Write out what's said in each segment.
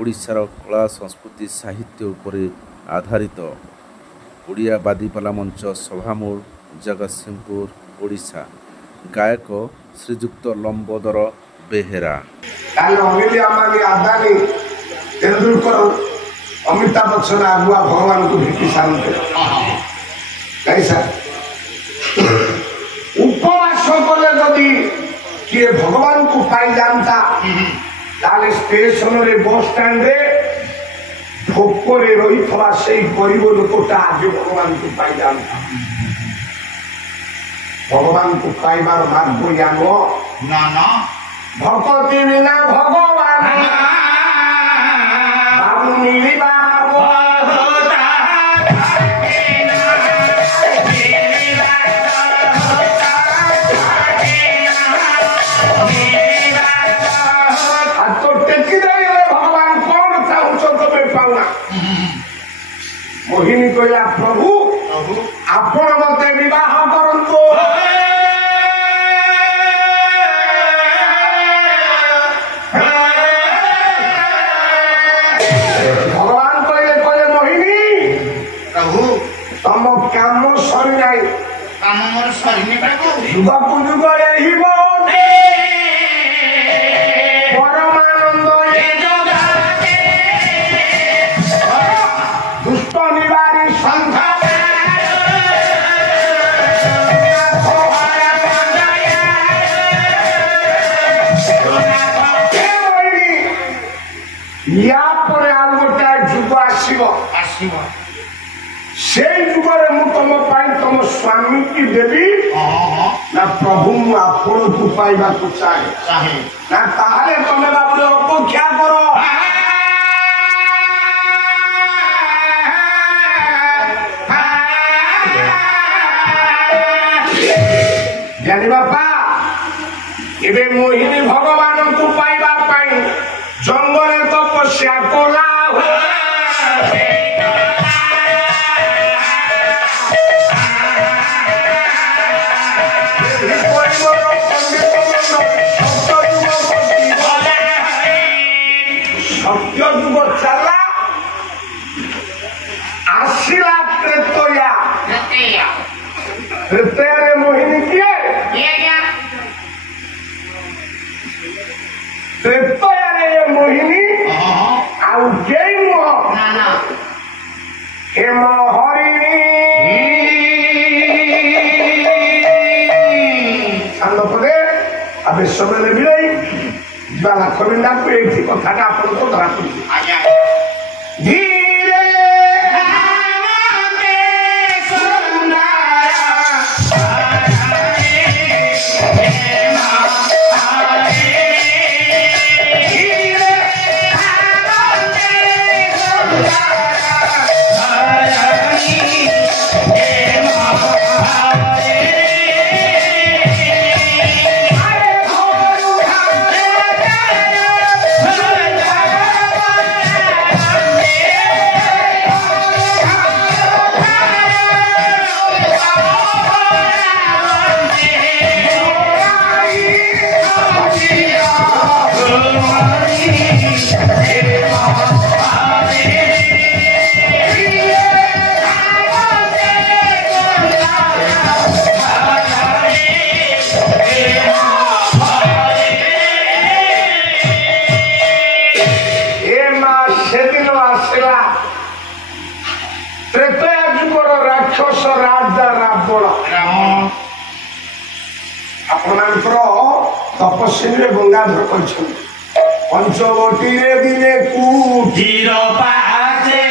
ଓଡ଼ିଶାର କଳା ସଂସ୍କୃତି ସାହିତ୍ୟ ଉପରେ ଆଧାରିତ ଓଡ଼ିଆ ବାଦୀପାଲା ମଞ୍ଚ ସଭାମୋଡ଼ ଜଗତସିଂହପୁର ଓଡ଼ିଶା। ଗାୟକ ଶ୍ରୀଯୁକ୍ତ ଲମ୍ବୋଦର ବେହେରା। ଅନିଲ ଅମ୍ବାନୀ ଆଦାନୀ ତେନ୍ଦୁଲକର ଅମିତାଭ ବଚ୍ଚନ ଆଗୁଆ ଭଗବାନଙ୍କୁ ଭେଟି ସାରନ୍ତେ କାହିଁ ସାର୍ ଉପବାସ କଲେ ଯଦି କିଏ ଭଗବାନଙ୍କୁ ପାଇଯାଆନ୍ତା ତାହେଲେ ଷ୍ଟେସନରେ ବସ୍ ଷ୍ଟାଣ୍ଡରେ ଭୋକରେ ରହିଥିବା ସେଇ ଗରିବ ଲୋକଟା ଆଜି ଭଗବାନଙ୍କୁ ପାଇଯାଆନ୍ତା। ଭଗବାନଙ୍କୁ ପାଇବାର ମାର୍ଗ ଜ୍ଞାନ ନା ଭକ୍ତି ବିନା ଭଗବାନ ବାବୁ ମିଳିବା ମୋହିନୀ କହିଲା ପ୍ରଭୁ ଆପଣ ମତେ ବିବାହ କରନ୍ତୁ। ଭଗବାନ କହିଲେ ମୋହିନୀ ପ୍ରଭୁ ତମ କାମ ସରିନାହିଁ ଯୁଗକୁ ଯୁଗ ରହିବ ପରମାନନ୍ଦ ଦୁଷ୍ଟ ନିବାରୀ ସନ୍ଥା ୟା ପରେ ଆଉ ଗୋଟାଏ ଯୁଗ ଆସିବ ସେଇ ଯୁଗରେ ମୁଁ ତମ ପାଇଁ ତମ ସ୍ୱାମୀକି ଦେବି ନା ପ୍ରଭୁ ମୁଁ ଆପଣଙ୍କୁ ପାଇବାକୁ ଚାହେଁ ନା ତାହେଲେ ତମେ ବାବୁରେ ଅପେକ୍ଷା କର। ଜାଣି ବାପା ଏବେ ମୋହିନୀ ଭଗବାନଙ୍କୁ ପାଇବା ପାଇଁ ଜଙ୍ଗଲରେ ତପସ୍ୟା କଲା। ସତ୍ୟ ଯୁଗ ଚାଲା ଆସିଲା ତ୍ରେତୟାରେ ମୋହିନୀ କିଏ ତ୍ରେତୟାରେ ମୋହିନୀ ଆଉ କେହି ନୁହ ହେମ ହରିଣୀ ସାଙ୍ଗପରେ ଆମେ ସମୟରେ ବିଳେଇ ଯିବା ଲାଖ ବିନ୍ଦାକୁ ଏଇଠି କଥାଟା ଆପଣଙ୍କୁ ଧରା ପଡୁଛି। ଆପଣଙ୍କର ତପସ୍ୱୀରେ ଗଙ୍ଗାଧର କହିଛନ୍ତି ପଞ୍ଚବଟୀରେ ଦିନେ କୁଟୀର ପାଖେ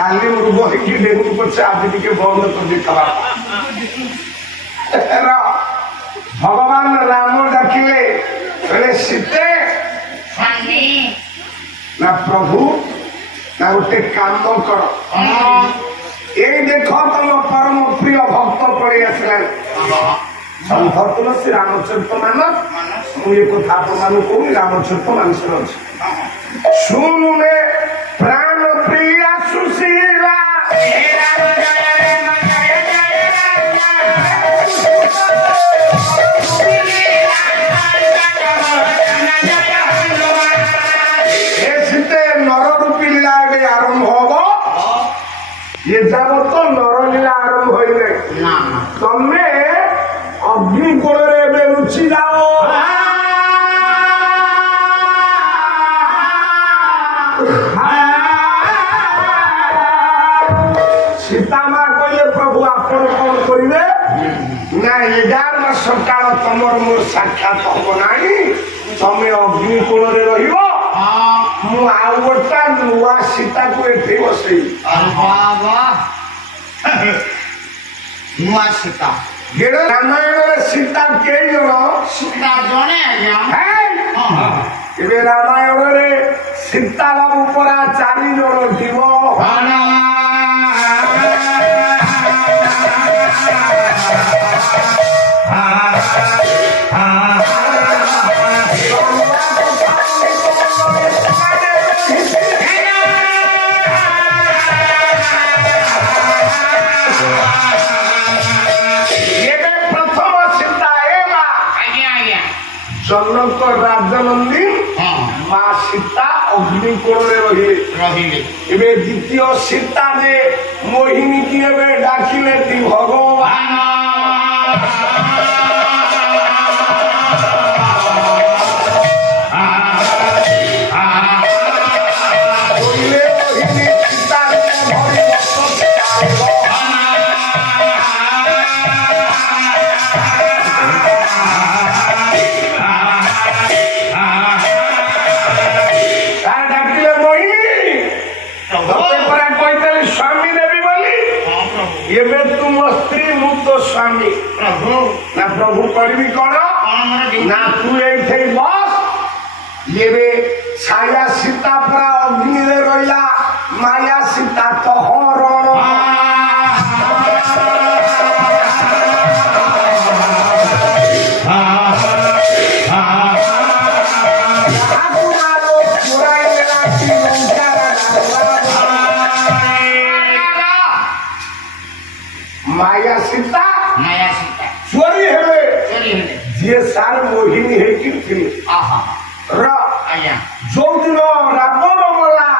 କାଲି ମୃଗ ହେଇକି ଡେଙ୍ଗୁ ପଛେ ଆଜି ଟିକେ ବନ୍ଦ କରିଦେଇଥିଲା। ଭଗବାନ ରାମ ଡାକିଲେ କହିଲେ ସୀତେ ନା ପ୍ରଭୁ ନା ଗୋଟେ କାମ କର ସନ୍ଥ ତୁଳସୀ ରାମଚରିତ ମାନସ ମୁଁ ଏ କଥା ଆପଣମାନଙ୍କୁ କହୁନି ରାମଚରିତ ମାନସରେ ଅଛି ଶୁଣୁ ମେ ପ୍ରାଣ ପ୍ରିୟା ସୁଶୀଳା आरंभ हम ये जब तो नरलीला आरंभ होइले तमे अग्नि कोण रे रुचि जाओ सीता माँ कहले प्रभु आपण कौन करिवे ना 11 मास काल तमर मोर साक्षात हम नाही तमे अग्नि कोण रे रहिबो ମୁଁ ଆଉ ଗୋଟା ନୂଆ ସୀତାକୁ ଏଠି ବସେଇ ନୂଆ ସୀତା ରାମାୟଣରେ ସୀତା କେଇ ଜଣ ସୀତା ଜଣେ ଆଜ୍ଞା ଏବେ ରାମାୟଣରେ ସୀତା ବାବୁ ପରା 4 ଜଣ ଥିବ जनक राजनंदी माँ सीता अग्नि कोण रहिले एबे द्वितीय सीता ने मोहिनी की एबे डाकिले ती भगवान स्वामी प्रभु ना प्रभु करबी कौन ना तू एठे बस ये छाया सीता परा अग्नि रे रहिला माया सीता तो हरण माया सीता चोरी हेले जे सार मोहिनी है कि जो दिन रावण मला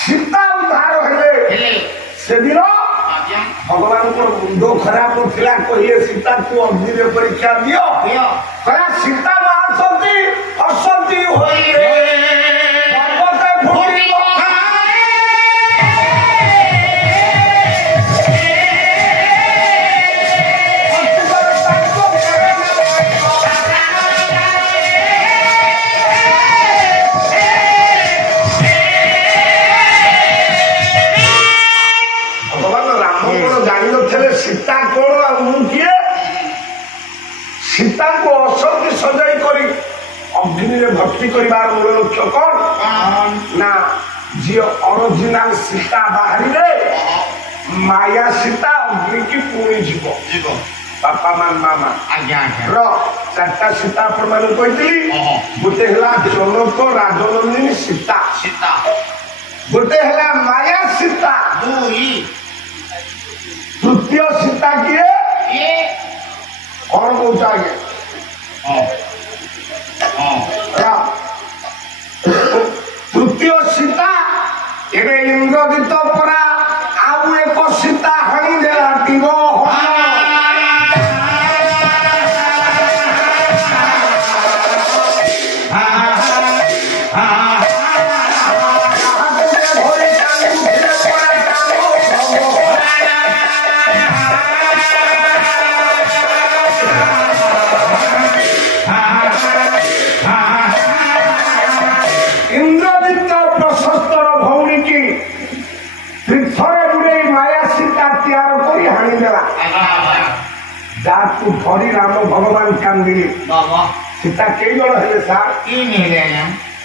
सीता उद्धार हेले से दिन भगवान को मुंड खराब थिला कहिए सीता को अग्नि रे परीक्षा दियो कला सीता महासती असती होई पर्वते भूमि सीता कौन किए सीता को असती सजाई करी अग्नि रे भक्ति करिवार मूल लक्ष्य कौन ना जी ओरिजिनल सीता बाहरी रे माया सीता अग्नि की पूरी जीव बापा मान मामा आज्ञा र 4टा सीता पर मानु कहतली गोटे हला जनक राजनंदिनी सीता सीता गोटे हला माया सीता दुई तृतीय सीता किए कौन पहुंचा गया तृतीय सीता एबे इंद्रजित परा आउ एक सीता हाणी देला टिगो तू धरी राम भगवान कांदिले सीता कई जन हेले सार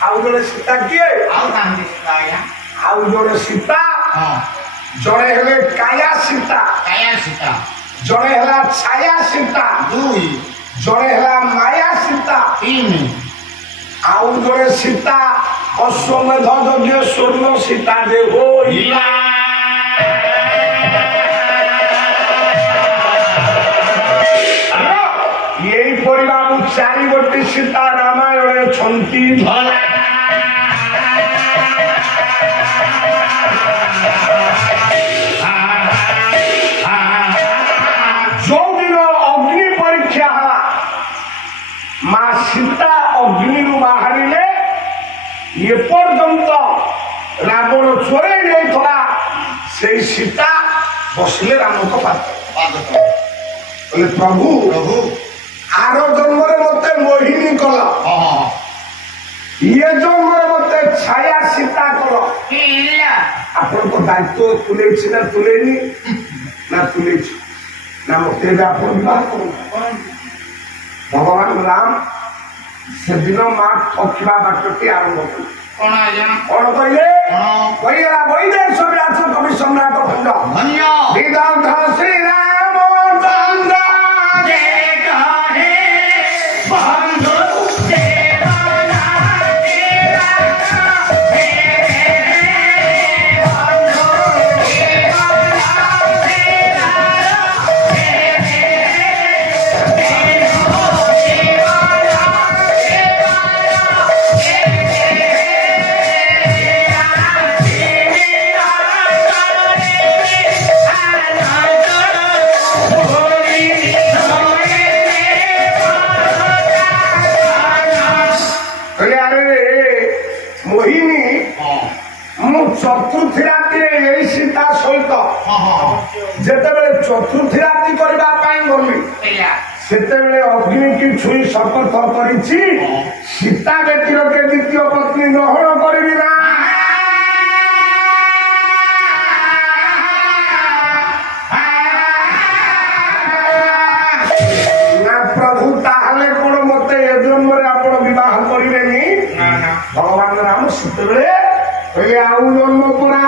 आउ जड़े सीता किए आउ जड़े सीता जड़े हेले काया सीता ଜଣେ ହେଲା ଛାୟା ସୀତା, ଦୁଇ ଜଣେ ହେଲା ମାୟା ସୀତା, ତିନି ଆଉ ଜଣେ ସୀତା ଅଶ୍ୱମେଧ ଯଜ୍ଞ ସ୍ୱର୍ଣ୍ଣ ସୀତା ଯେ ହୋଇଲା। ଏଇପରି ବାବୁ ଚାରି ଗୋଟି ସୀତା ରାମାୟଣରେ ଅଛନ୍ତି। ଯୋଉଦିନ ଅଗ୍ନି ପରୀକ୍ଷା ହେଲା ମା ସୀତା ଅଗ୍ନିରୁ ବାହାରିଲେ ଏପର୍ଯ୍ୟନ୍ତ ରାବଣ ଚୋରେଇ ନେଇଥିଲା ସେଇ ସୀତା ବସିଲେ ରାମଙ୍କ ପାଖରେ କହିଲେ ପ୍ରଭୁ ପ୍ରଭୁ ଆର ଜନ୍ମରେ ମତେ ମୋହିନୀ କଲ, ଇଏ ଜନ୍ମରେ ମତେ ଛାୟା ସୀତା କଲ। ଆପଣଙ୍କ ଦାୟିତ୍ୱ ତୁଲେଇଛି ନା ତୁଲେଇନି? ନା ତୁଲେଇଛି ନା ମତେ ଏବେ ଆପଣ ବିବାହ କରନ୍ତୁ। ଭଗବାନ ରାମ ସେଦିନ ମା ଠକିବା ବାଟଟି ଆରମ୍ଭ କଲେ। କଣ ଆଜ୍ଞା? କଣ କହିଲେ? କହିଲା ବୈଦେଶ ବ୍ୟାସ କବି ସମ୍ରାଟ ଭଞ୍ଜ ଧନ୍ୟ ବିଦଗ୍ଧ ଶ୍ରୀରାମ ଚନ୍ଦ୍ର ଚତୁର୍ଥୀ ରାତିରେ ଏଇ ସୀତା ସହିତ ଯେତେବେଳେ ଚତୁର୍ଥୀ ରାତି କରିବା ପାଇଁ ଗଲି ସେତେବେଳେ ଅଗ୍ନିକି ଛୁଇଁ ଶପଥ କରିଛି ସୀତା ବ୍ୟତୀତ ଦ୍ୱିତୀୟ ପତ୍ନୀ ଗ୍ରହଣ କରିବି ନା। ପ୍ରଭୁ ତାହେଲେ କଣ ମତେ ଏ ଜନ୍ମରେ ଆପଣ ବିବାହ କରିବେନି? ଭଗବାନ ରାମ ସେତେବେଳେ କହିଲେ ଆଉ ଜନ୍ମ ପରା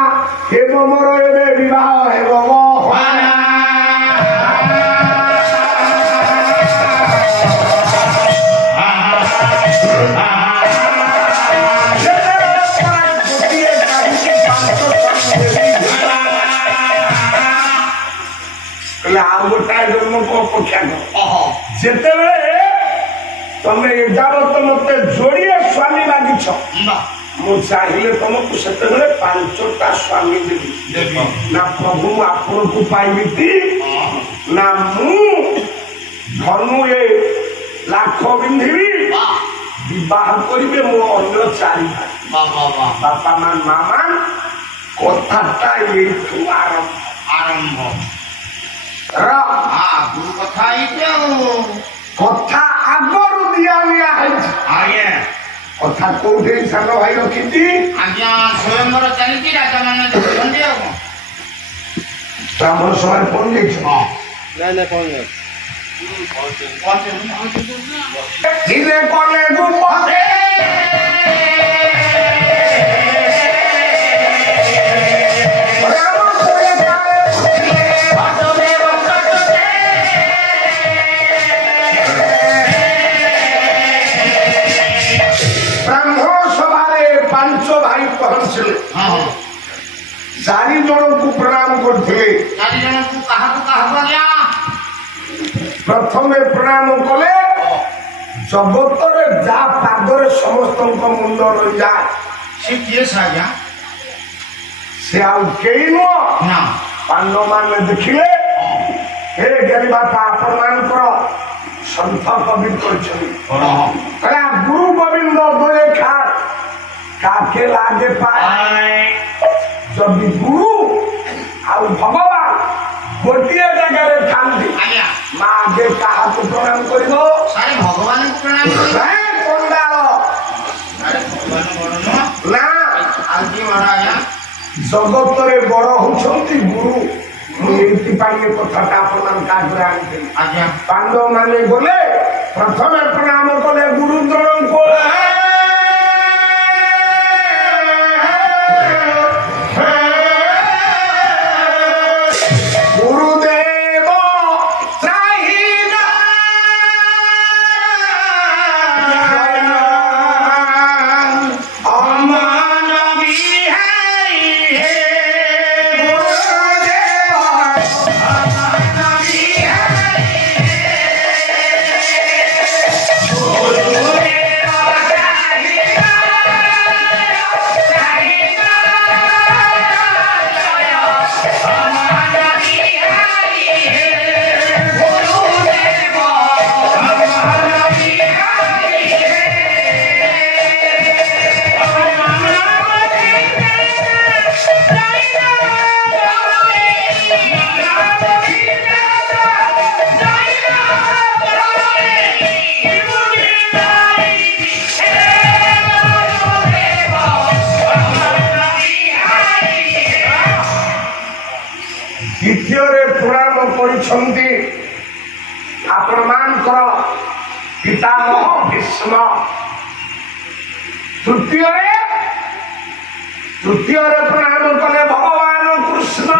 ହେବ ମୋର ଏବେ ବିବାହ ହେବ। ଆଉ ଗୋଟାଏ ଜନ୍ମକୁ ଅପେକ୍ଷା କର। ଯେତେବେଳେ ତମେ ଏଯାବତ ମତେ ଯୋଡ଼ିଏ ସ୍ୱାମୀ ମାଗିଛ ମୁଁ ଚାହିଁଲେ ତମକୁ ସେତେବେଳେ 5ଟା ସ୍ୱାମୀ ଦେବି। ନା ପ୍ରଭୁ ଆପଣଙ୍କୁ ପାଇବି କି ନା ମୁଁ ଧନୁରେ ଲାଖ ପିନ୍ଧିବି ବିବାହ କରିବେ ମୋ ଅନ୍ୟ 4 ଭାଇ ବାପା ମା ମାମା। କଥାଟା ଏଇଠୁ ଆରମ୍ଭ କଥା ଆଗରୁ ଦିଆ ନିଆ ହେଇଛି। କଥା କୋଉଠି ସାନ ଭାଇ ରଖିଛି? ଆଜ୍ଞା ସ୍ୱୟଂବର ଚାଲିଛି ରାଜା ମାନେ ଦେଖୁଛନ୍ତି ଆଉ ବ୍ରାହ୍ମଣ ସଭାରେ ପହଞ୍ଚିଯାଇଛି। ଧୀରେ କଲେ ଗୁମ୍ବଦେ ପହଞ୍ଚିଲେ 4 ଜଣଙ୍କୁ ପ୍ରଣାମ କରିଥିଲେ। 4 ଜଣଙ୍କୁ କାହାକୁ ଆଜ୍ଞା? ପ୍ରଥମେ ପ୍ରଣାମ କଲେ ଜଗତରେ ଯାହା ପାଦରେ ସମସ୍ତଙ୍କ ମୁଣ୍ଡ ରହିଯାଏ ସେ କିଏ ଆଜ୍ଞା? ସେ ଆଉ କେହି ନୁହଁ ପାଣ୍ଡବମାନେ ଦେଖିଲେ ହେ ଜ୍ଞାନୀବାପା ଆପଣମାନଙ୍କର ସନ୍ଥ କବି କରିଛନ୍ତି। ଗୁରୁ ଗୋବିନ୍ଦ ଦୋଏ ଖା କାକେ ଲାଗେ ପାଏ। ଯଦି ଗୁରୁ ଆଉ ଭଗବାନ ଗୋଟିଏ ଜାଗାରେ ଥାନ୍ତି ମା ଆଗେ କାହାକୁ ପ୍ରଣାମ କରିବ? ଭଗବାନଙ୍କୁ ପ୍ରଣାମ ନା ଜଗତରେ ବଡ ହଉଛନ୍ତି ଗୁରୁ। ମୁଁ ଏଇଥିପାଇଁ ଏ କଥାଟା ଆପଣମାନଙ୍କ ଆଗରେ ଆଣିଥିଲି। ପାଣ୍ଡବ ମାନେ ଗଲେ ପ୍ରଥମେ ପ୍ରଣାମ କଲେ ଗୁରୁ ଦ୍ରୋଣଙ୍କୁ। ଗୁରୁଦେବ ଦ୍ୱିତୀୟରେ ପ୍ରଣାମ କରିଛନ୍ତି ଆପଣମାନଙ୍କର ପିତାମହ ଭୀଷ୍ମ। ତୃତୀୟରେ ପ୍ରଣାମ କଲେ ଭଗବାନ କୃଷ୍ଣ।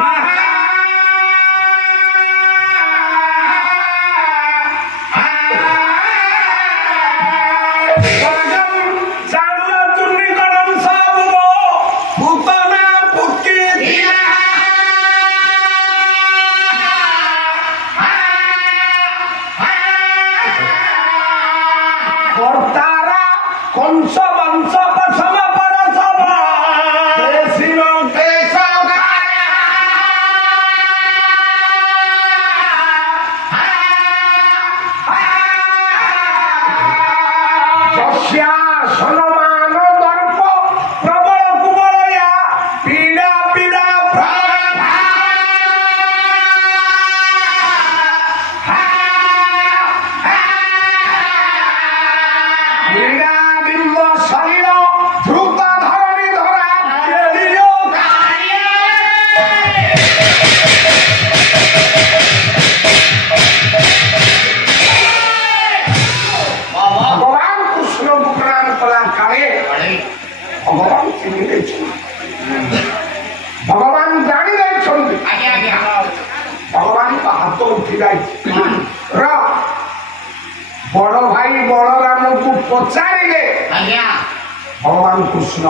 भगवान जानी भगवान का हाथ उठी जाए बड़ भाई बलराम को पचारे भगवान कृष्ण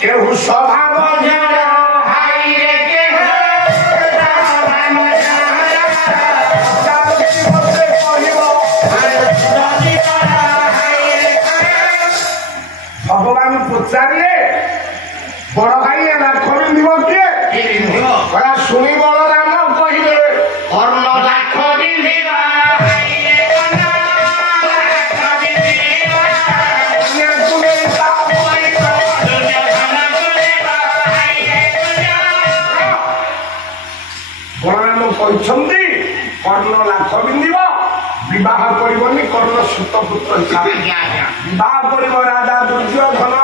केहू स्वभाव भगवान पचारे बड़ भाई लाख बिंद किए शुणी बलराम कहे कर्ण लाख बलराम कहते कर्ण लाख बिंदिब विवाह करनी कर्ण सुत पुत्र हिसाब विवाह कर राजा दुर्योधन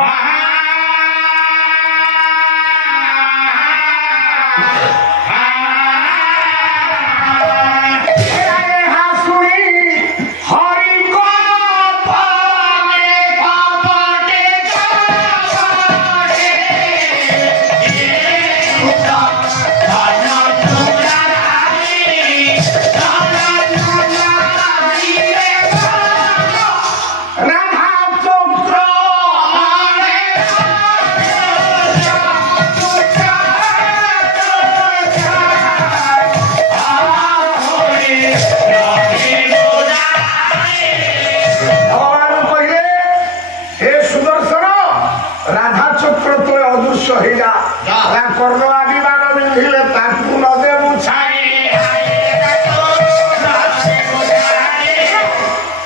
कर्ण आदि बाण बिंधिले ताकू न देबू छाई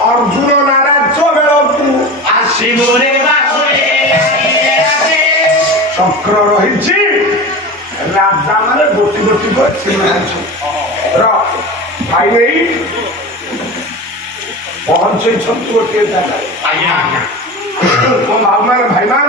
अर्जुन नाराज बेलू आसबे चक्र रही राजा माने गोटी गोटी भाई नहीं पहुंचे गोटे भाई मान